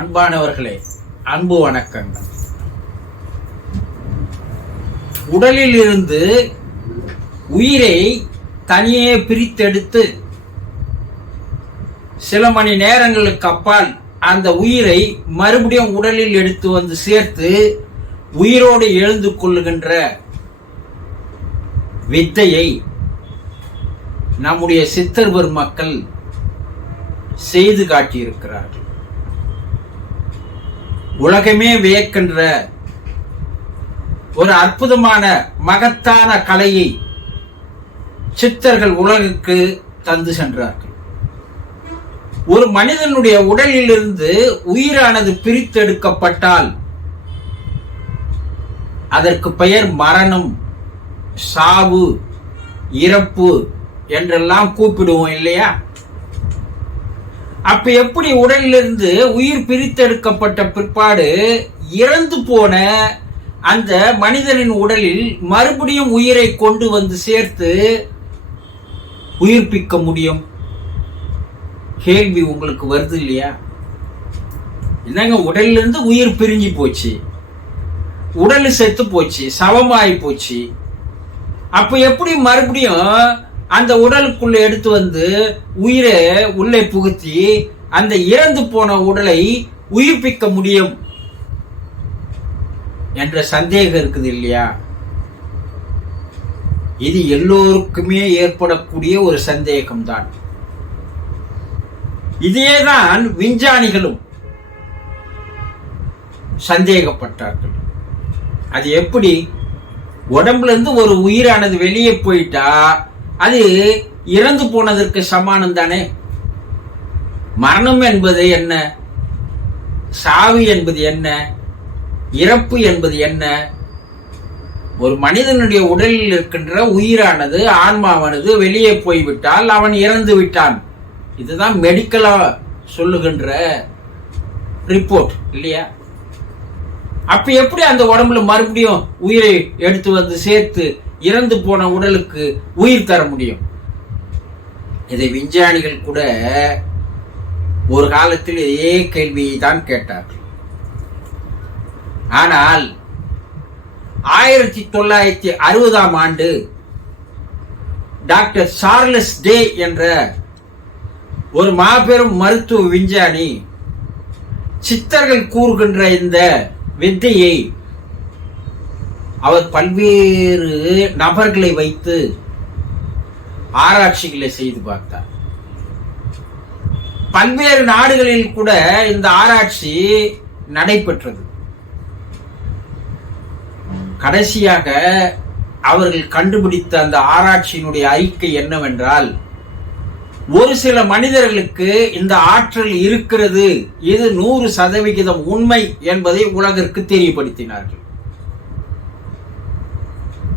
அன்பானவர்களே, அன்பு வணக்கங்கள். உடலில் இருந்து உயிரை தனியே பிரித்தெடுத்து சில மணி நேரங்களுக்கு அப்பால் அந்த உயிரை மறுபடியும் உடலில் எடுத்து வந்து சேர்த்து உயிரோடு எழுந்து கொள்ளுகின்ற வித்தையை நம்முடைய சித்தர் பெருமக்கள் செய்து காட்டியிருக்கிறார்கள். உலகமே வியக்கின்ற ஒரு அற்புதமான மகத்தான கலையை சித்தர்கள் உலகுக்கு தந்து சென்றார்கள். ஒரு மனிதனுடைய உடலில் இருந்து உயிரானது பிரித்தெடுக்கப்பட்டால் அதற்கு பெயர் மரணம், சாவு, இறப்பு என்றெல்லாம் கூப்பிடுவோம் இல்லையா? அப்ப எப்படி உடலிலிருந்து உயிர் பிரித்தெடுக்கப்பட்ட பிற்பாடு இறந்து போன அந்த மனிதனின் உடலில் மறுபடியும் உயிரை கொண்டு வந்து சேர்த்து உயிர்ப்பிக்க முடியும்? கேள்வி உங்களுக்கு வருது இல்லையா? என்னங்க, உடலிலிருந்து உயிர் பிரிஞ்சு போச்சு, உடல் செத்து போச்சு, சவமாயி போச்சு. அப்ப எப்படி மறுபடியும் அந்த உடலுக்குள்ள எடுத்து வந்து உயிரை உள்ளே புகுத்தி அந்த இறந்து போன உடலை உயிர்ப்பிக்க முடியும் என்ற சந்தேகம் இருக்குது இல்லையா? இது எல்லோருக்குமே ஏற்படக்கூடிய ஒரு சந்தேகம்தான். இதேதான் விஞ்ஞானிகளும் சந்தேகப்பட்டார்கள். அது எப்படி? உடம்புல இருந்து ஒரு உயிரானது வெளியே போயிட்டா அது இறந்து போனதற்கு சமானம் தானே? மரணம் என்பது என்ன? சாவு என்பது என்ன? இறப்பு என்பது என்ன? ஒரு மனிதனுடைய உடலில் இருக்கின்ற உயிரானது, ஆன்மாவானது வெளியே போய்விட்டால் அவன் இறந்து விட்டான். இதுதான் மெடிக்கலா சொல்லுகின்ற ரிப்போர்ட் இல்லையா? அப்ப எப்படி அந்த உடம்புல மறுபடியும் உயிரை எடுத்து வந்து சேர்த்து இறந்து போன உடலுக்கு உயிர் தர முடியும்? இதை விஞ்ஞானிகள் கூட ஒரு காலத்தில் இதே கேள்வியை தான் கேட்டார்கள். ஆனால் 1960ஆம் ஆண்டு டாக்டர் சார்லஸ் டே என்ற ஒரு மாபெரும் மருத்துவ விஞ்ஞானி சித்தர்கள் கூறுகின்ற இந்த வித்தையை அவர் பல்வேறு நபர்களை வைத்து ஆராய்ச்சிகளை செய்து பார்த்தார். பல்வேறு நாடுகளில் கூட இந்த ஆராய்ச்சி நடைபெற்றது. கடைசியாக அவர்கள் கண்டுபிடித்த அந்த ஆராய்ச்சியினுடைய அறிக்கை என்னவென்றால், ஒரு சில மனிதர்களுக்கு இந்த ஆற்றல் இருக்கிறது, இது 100% உண்மை என்பதை உலகிற்கு தெரியப்படுத்தினார்கள்.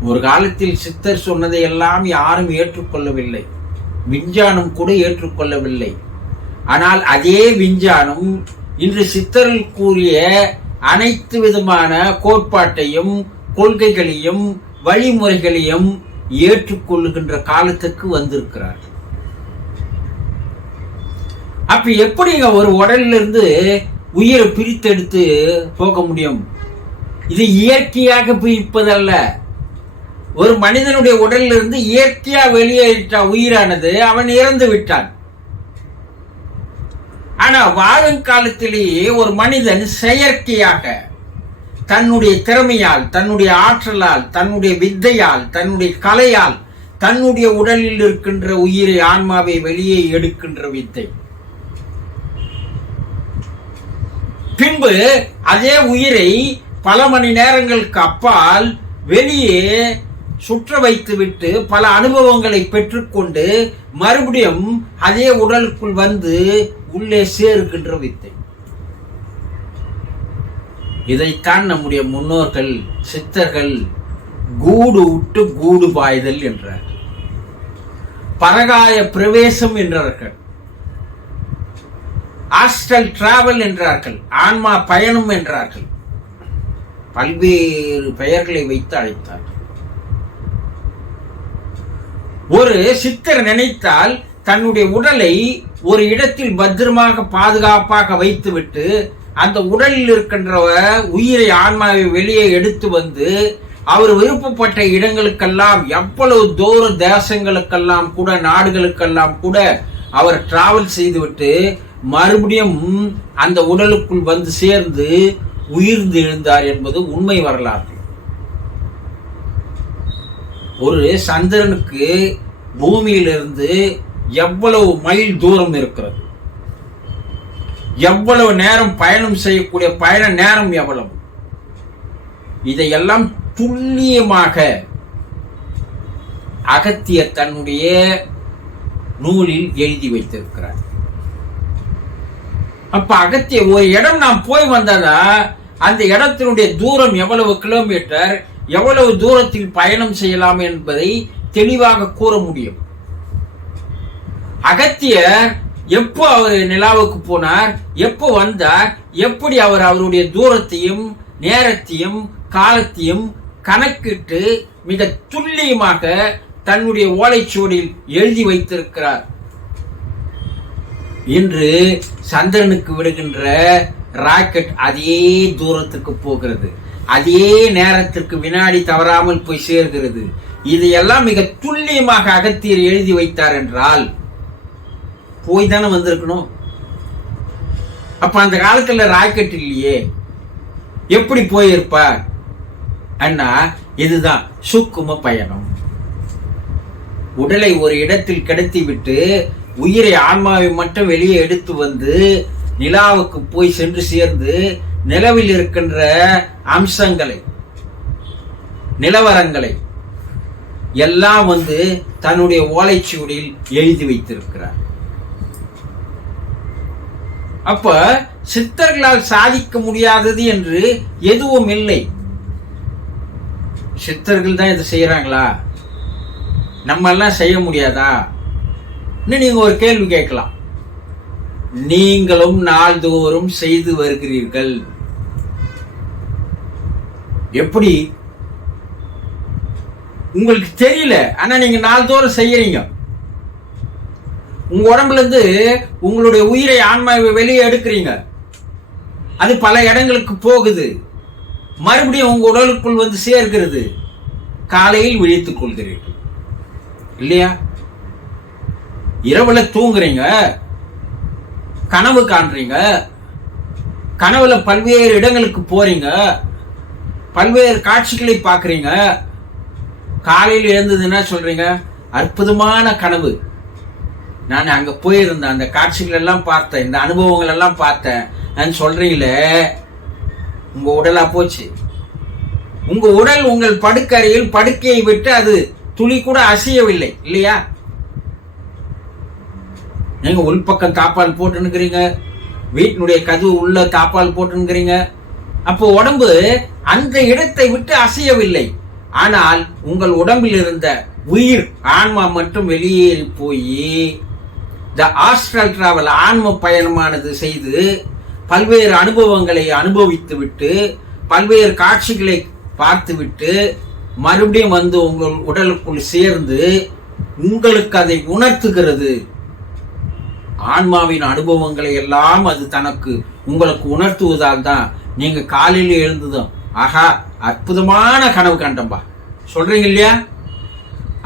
ஒரு காலத்தில் சித்தர் சொன்னதை எல்லாம் யாரும் ஏற்றுக்கொள்ளவில்லை, விஞ்ஞானம் கூட ஏற்றுக்கொள்ளவில்லை. ஆனால் அதே விஞ்ஞானம் இன்று சித்தர்கள் கூறிய அனைத்து விதமான கோட்பாட்டையும் கொள்கைகளையும் வழிமுறைகளையும் ஏற்றுக்கொள்ளுகின்ற காலத்துக்கு வந்திருக்கிறார்கள். அப்ப எப்படிங்க ஒரு உடலிலிருந்து உயிரை பிரித்தெடுத்து போக முடியும்? இது இயற்கையாக பிரிப்பதல்ல. ஒரு மனிதனுடைய உடலில் இருந்து இயற்கையா வெளியேற்ற உயிரானது அவன் இறந்து விட்டான். ஆனா வாழும் காலத்திலேயே ஒரு மனிதன் செயற்கையாக தன்னுடைய திறமையால், தன்னுடைய ஆற்றலால், தன்னுடைய வித்தையால், தன்னுடைய கலையால் தன்னுடைய உடலில் இருக்கின்ற உயிரை, ஆன்மாவை வெளியே எடுக்கின்ற வித்தை. பின்பு அதே உயிரை பல மணி நேரங்களுக்கு அப்பால் வெளியே சுற்ற வைத்துவிட்டு பல அனுபவங்களை பெற்றுக்கொண்டு மறுபடியும் அதே உடலுக்குள் வந்து உள்ளே சேர்க்கின்ற வித்தை. இதைத்தான் நம்முடைய முன்னோர்கள் சித்தர்கள் கூடு விட்டு கூடு பாய்தல் என்றார்கள், பரகாய பிரவேசம் என்றார்கள், ஆஸ்ட்ரல் டிராவல் என்றார்கள், ஆன்மா பயணம் என்றார்கள். பல்வேறு பெயர்களை வைத்து அழைத்தார்கள். ஒரு சித்தர் நினைத்தால் தன்னுடைய உடலை ஒரு இடத்தில் பத்திரமாக பாதுகாப்பாக வைத்துவிட்டு அந்த உடலில் இருக்கின்ற உயிரை ஆன்மாவை வெளியே எடுத்து வந்து அவர் விருப்பப்பட்ட இடங்களுக்கெல்லாம் எவ்வளவு தூர தேசங்களுக்கெல்லாம் கூட நாடுகளுக்கெல்லாம் கூட அவர் டிராவல் செய்துவிட்டு மறுபடியும் அந்த உடலுக்குள் வந்து சேர்ந்து உயிர்ந்து எழுந்தார் என்பது உண்மை வரலாறு. ஒரு சந்திரனுக்கு பூமியிலிருந்து எவ்வளவு மைல் தூரம் இருக்கிறது, எவ்வளவு நேரம் பயணம் செய்யக்கூடிய பயண நேரம் எவ்வளவு, இதையெல்லாம் துல்லியமாக அகத்தியர் தன்னுடைய நூலில் எழுதி வைத்திருக்கிறார். அப்ப அகத்தியர் ஒரு இடம் நாம் போய் வந்ததா அந்த இடத்தினுடைய தூரம் எவ்வளவு கிலோமீட்டர், எவ்வளவு தூரத்தில் பயணம் செய்யலாம் என்பதை தெளிவாக கூற முடியும். அகத்தியர் எப்போ அவர் நிலாவுக்கு போனார், எப்போ வந்தார், எப்படி அவர் அவருடைய தூரத்தையும் நேரத்தையும் காலத்தையும் கணக்கிட்டு மிக துல்லியமாக தன்னுடைய ஓலைச்சுவடியில் எழுதி வைத்திருக்கிறார். இன்று சந்திரனுக்கு விடுகின்ற ராக்கெட் அதே தூரத்துக்கு போகிறது, அதே நேரத்திற்கு வினாடி தவறாமல் போய் சேர்கிறது. இதையெல்லாம் மிக துல்லியமாக அகத்தியர் எழுதி வைத்தார் என்றால் போய் தானே வந்திருக்கணும். அப்ப அந்த காலத்துல ராக்கெட் இல்லையே, எப்படி போயிருப்பார் அண்ணா? இதுதான் சூக்கும பயணம். உடலை ஒரு இடத்தில் கிடத்தி விட்டு உயிரை ஆன்மாவை மட்டும் வெளியே எடுத்து வந்து நிலாவுக்கு போய் சென்று சேர்ந்து நிலவில் இருக்கின்ற அம்சங்களை நிலவரங்களை எல்லாம் வந்து தன்னுடைய ஓலைச்சுவடியில் எழுதி வைத்திருக்கிறார். அப்ப சித்தர்களால் சாதிக்க முடியாதது என்று எதுவும் இல்லை. சித்தர்கள் தான் இதை செய்யறாங்களா, நம்ம எல்லாம் செய்ய முடியாதா? நீங்க ஒரு கேள்வி கேட்கலாம். நீங்களும் நாள்தோறும் செய்து வருகிறீர்கள். எப்படி? உங்களுக்கு தெரியல, ஆனா நீங்க நாள்தோறும் செய்யறீங்க. உங்க உடம்புல இருந்து உங்களுடைய உயிரை ஆன்மாவை வெளியே எடுக்கிறீங்க, அது பல இடங்களுக்கு போகுது, மறுபடியும் உங்க உடலுக்குள் வந்து சேர்க்கிறது. காலையில் விழித்துக் கொள்கிறீர்கள் இல்லையா? இரவுல தூங்குறீங்க, கனவு காண்றீங்க, கனவுல பல்வேறு இடங்களுக்கு போறீங்க, பல்வேறு காட்சிகளை பார்க்கறீங்க. காலையில் எழுந்ததுன்னா சொல்றீங்க, அற்புதமான கனவு, நான் அங்க போயிருந்தேன், அந்த காட்சிகள் எல்லாம் பார்த்தேன், இந்த அனுபவங்கள் எல்லாம் பார்த்தேன் சொல்றீங்களே. உங்க உடலா போச்சு. உங்க உடல் உங்கள் படுக்கறையில் படுக்கையை விட்டு அது துளி கூட அசையவில்லை இல்லையா? நீங்க உள்பக்கம் தாப்பால் போட்டுன்னுக்கிறீங்க, வீட்டினுடைய கதவு உள்ள தாப்பால் போட்டுன்னுக்கிறீங்க. அப்போ உடம்பு அந்த இடத்தை விட்டு அசையவில்லை. ஆனால் உங்கள் உடம்பில் இருந்த உயிர் ஆன்மா மட்டும் வெளியேறி போய் த ஆஸ்ட்ரல் டிராவல் ஆன்ம பயணமானது செய்து பல்வேறு அனுபவங்களை அனுபவித்து விட்டு பல்வேறு காட்சிகளை பார்த்துவிட்டு மறுபடியும் வந்து உங்கள் உடலுக்குள் சேர்ந்து உங்களுக்கு அதை உணர்த்துகிறது. ஆன்மாவின் அனுபவங்களை எல்லாம் அது தனக்கு உங்களுக்கு உணர்த்துவதால் தான் நீங்க காலையில் எழுந்ததும் ஆஹா அற்புதமான கனவு கண்டம்பா சொல்றீங்க இல்லையா?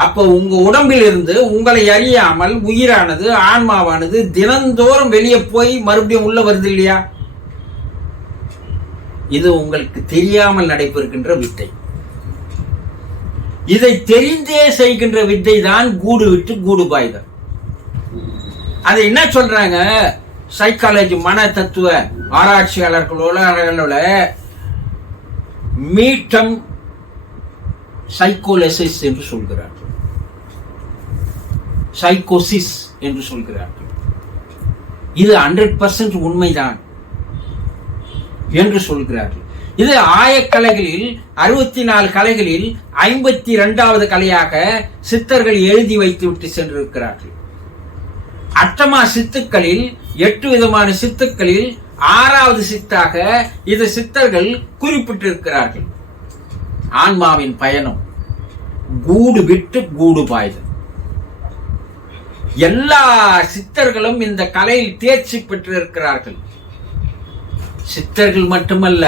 அப்ப உங்க உடம்பில் இருந்து உங்களை அறியாமல் உயிரானது ஆன்மாவானது தினந்தோறும் வெளியே போய் மறுபடியும் உள்ள வருது இல்லையா? இது உங்களுக்கு தெரியாமல் நடைபெறுகின்ற வித்தை. இதை தெரிந்தே செய்கின்ற வித்தை தான் கூடு விட்டு கூடு பாய்தல். அதை என்ன சொல்றாங்க சைக்காலஜி மன தத்துவ ஆராய்ச்சியாளர்களோட மீட்டம் சைக்கோலிசிஸ் என்று சொல்கிறார்கள், சைக்கோசிஸ் என்று சொல்கிறார்கள். இது 100% உண்மைதான் என்று சொல்கிறார்கள். இது ஆயக்கலைகளில் 64 கலைகளில் 52வது கலையாக சித்தர்கள் எழுதி வைத்து விட்டு சென்றிருக்கிறார்கள். அட்டமா சித்துக்களில் 8 விதமான சித்துக்களில் 6வது சித்தாக இது சித்தர்கள் குறிப்பிட்டிருக்கிறார்கள். ஆன்மாவின் பயணம் கூடு விட்டு கூடு பாய்தல். எல்லா சித்தர்களும் இந்த கலையில் தேர்ச்சி பெற்றிருக்கிறார்கள். சித்தர்கள் மட்டுமல்ல,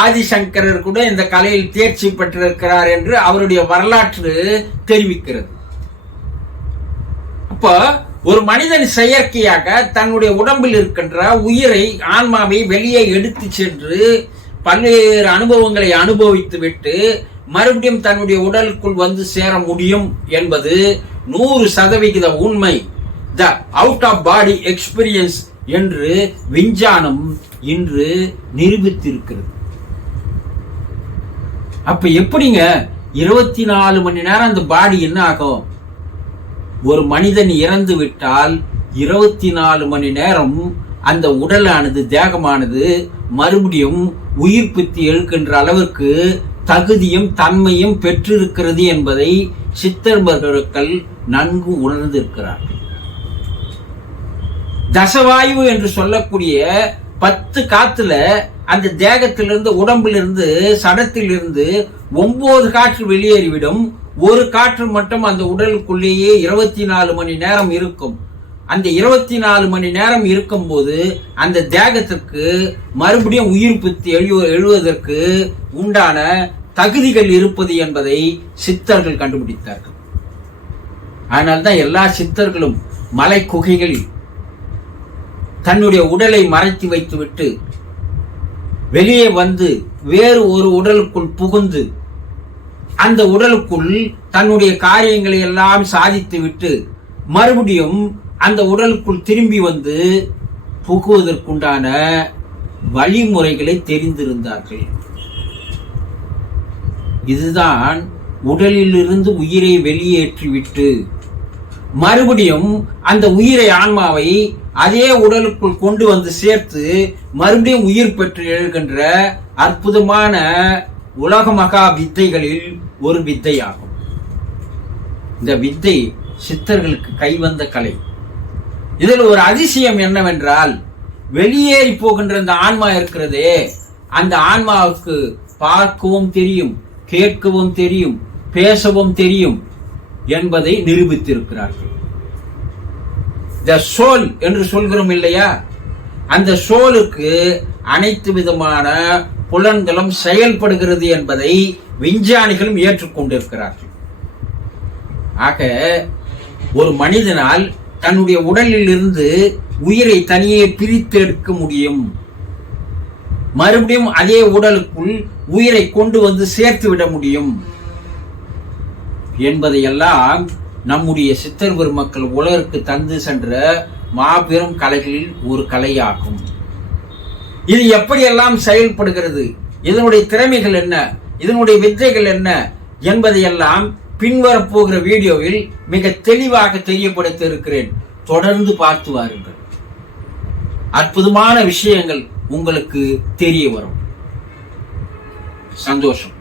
ஆதிசங்கரர் கூட இந்த கலையில் தேர்ச்சி பெற்றிருக்கிறார் என்று அவருடைய வரலாற்று தெரிவிக்கிறது. அப்ப ஒரு மனிதன் செயற்கையாக தன்னுடைய உடம்பில் இருக்கின்ற உயிரை, ஆன்மாவை வெளியே எடுத்து சென்று பல்வேறு அனுபவங்களை அனுபவித்து விட்டு மறுபடியும் தன்னுடைய உடலுக்குள் வந்து சேர முடியும் என்பது 100% உண்மை. The out of body experience என்று விஞ்ஞானம் இன்று நிரூபித்திருக்கிறது. அப்ப எப்படிங்க 24 மணி நேரம் அந்த பாடி என்ன ஆகும்? ஒரு மனிதன் இறந்து விட்டால் 24 மணி நேரம் அந்த உடலானது, தேகமானது மறுபடியும் உயிர்ப்பித்து எழுக்கின்ற அளவிற்கு தகுதியும் தன்மையும் பெற்றிருக்கிறது என்பதை சித்தர்கள் நன்கு உணர்ந்திருக்கிறார்கள். தசவாயு என்று சொல்லக்கூடிய 10 காத்துல அந்த தேகத்திலிருந்து, உடம்பிலிருந்து, சடத்திலிருந்து 9 காற்று வெளியேறிவிடும். ஒரு காற்று மட்டும் அந்த உடலுக்குள்ளேயே 24 மணி நேரம் இருக்கும். அந்த 24 மணி நேரம் இருக்கும் போது அந்த தேகத்திற்கு மறுபடியும் உயிர்ப்பித்து எழுவதற்கு உண்டான தகுதிகள் இருப்பது என்பதை சித்தர்கள் கண்டுபிடித்தார்கள். அதனால்தான் எல்லா சித்தர்களும் மலை குகைகளில் தன்னுடைய உடலை மறைத்து வைத்துவிட்டு வெளியே வந்து வேறு ஒரு உடலுக்குள் புகுந்து அந்த உடலுக்குள் தன்னுடைய காரியங்களை எல்லாம் சாதித்து விட்டு மறுபடியும் அந்த உடலுக்குள் திரும்பி வந்து புகுவதற்குண்டான வழிமுறைகளை தெரிந்திருந்தார்கள். இதுதான் உடலிலிருந்து உயிரை வெளியேற்றிவிட்டு மறுபடியும் அந்த உயிரை, ஆன்மாவை அதே உடலுக்குள் கொண்டு வந்து சேர்த்து மறுபடியும் உயிர் பெற்று எழுகின்ற அற்புதமான உலக மகா வித்தைகளில் ஒரு வித்தையாகும். இந்த வித்தை சித்தர்களுக்கு கைவந்த கலை. இதில் ஒரு அதிசயம் என்னவென்றால், வெளியேறி போகின்ற அந்த ஆன்மா இருக்கிறதே, அந்த ஆன்மாவுக்கு பார்க்கவும் தெரியும், கேட்கவும் தெரியும், பேசவும் தெரியும் என்பதை நிரூபித்திருக்கிறார்கள். த சோல் என்று சொல்கிறோம் இல்லையா, அந்த சோலுக்கு அனைத்து விதமான புலன்களும் செயல்படுகிறது என்பதை விஞ்ஞானிகளும் ஏற்றுக்கொண்டிருக்கிறார்கள். ஆக ஒரு மனிதனால் தன்னுடைய உடலில் இருந்து உயிரை தனியே பிரித்து எடுக்க முடியும், மறுபடியும் அதே உடலுக்குள் உயிரை கொண்டு வந்து சேர்த்து விட முடியும் என்பதையெல்லாம் நம்முடைய சித்தர் பெருமக்கள் உலகிற்கு தந்து சென்ற மாபெரும் கலைகளில் ஒரு கலையாகும். இது எப்படியெல்லாம் செயல்படுகிறது, இதனுடைய திறமைகள் என்ன, இதனுடைய வித்தைகள் என்ன என்பதையெல்லாம் பின்வரப்போகிற வீடியோவில் மிக தெளிவாக தெரியப்படுத்த இருக்கிறேன். தொடர்ந்து பார்த்து வாருங்கள். அற்புதமான விஷயங்கள் உங்களுக்கு தெரிய வரும். சந்தோஷம்.